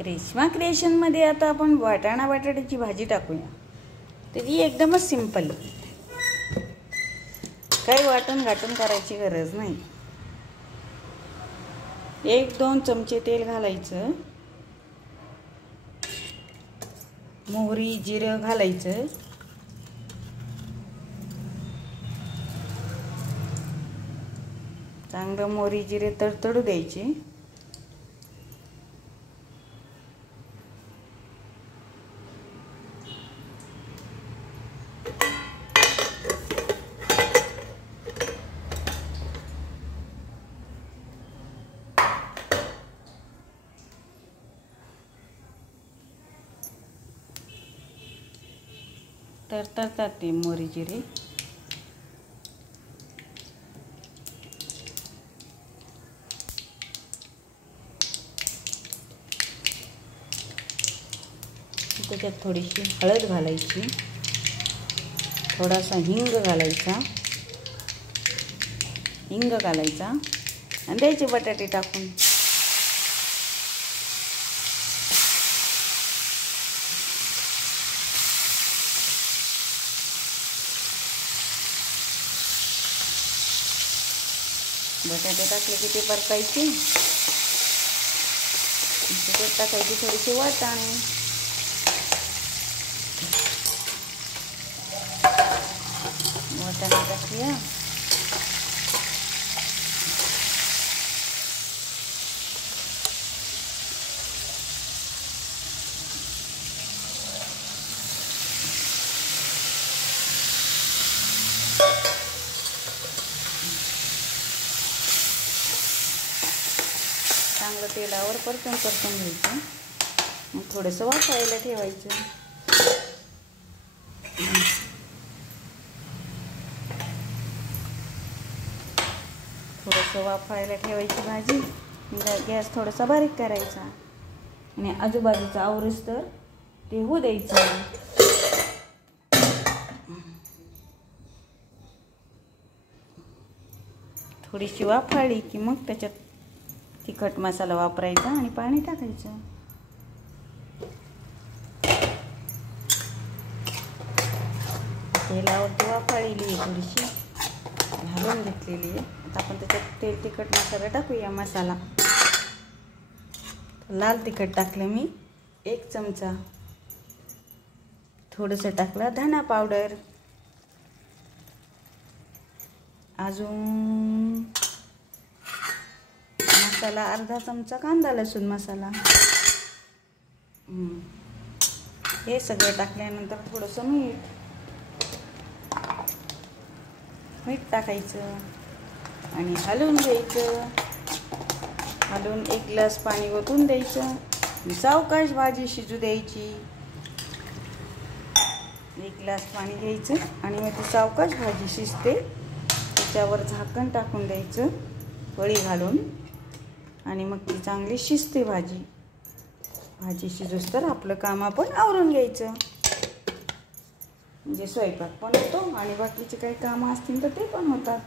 रेश्मा क्रिएशनमध्ये आता आपण वाटाणा बटाट्याची भाजी टाकूया. तर ही एकदमच सिंपल, काही वाटण घाटून करायची गरज नाही. 1-2 चमचे तेल घालायचं, मोहरी जिरं घालायचं, चांगलं मोहरी जिरे तडतडू द्यायचे. तडतडतात ते मोहरी जिरे. त्याच्यात थोडीशी हळद घालायची, थोडासा हिंग घालायचा आणि द्यायचे बटाटे टाकून. बटाटे टाकले की ते परतायचे. त्याच्यात टाकायचे थोडेसे वाटाणे. वाटाणे टाकूया. चांगलं तेलावर परतून घ्यायचं. मग थोडंसं वाफायला ठेवायचं. थोडंसं वाफायला ठेवायची भाजी. गॅस थोडासा बारीक करायचा आणि आजूबाजूचा आवरूस तर ते होऊ द्यायचं. थोडीशी वाफाळली की मग त्याच्यात तिखट मसाला वापरायचा आणि पाणी टाकायचं. तेलावरती वाफाळलेली आहे, थोडीशी घालून घेतलेली आहे. आता आपण त्याच्यात तेल तिखट मसाला टाकूया. मसाला लाल तिखट टाकलं मी 1 चमचा, थोडंसं टाकलं धना पावडर, अजून मसाला अर्धा चमचा कांदा लसूण मसाला. हे सगळं टाकल्यानंतर थोडंसं मीठ टाकायचं आणि हलवून घ्यायचं. हलवून 1 ग्लास पाणी ओतून द्यायचं. सावकाश भाजी शिजू द्यायची. 1 ग्लास पाणी घ्यायचं आणि मग ती सावकाश भाजी शिजते. त्याच्यावर झाकण टाकून द्यायचं वळी घालून आणि मग ती चांगली शिजते भाजी. भाजी शिजूस तर आपलं काम आपण आवरून घ्यायचं. म्हणजे स्वयंपाक पण होतो आणि बाकीचे काही कामं असतील तर ते पण होतात.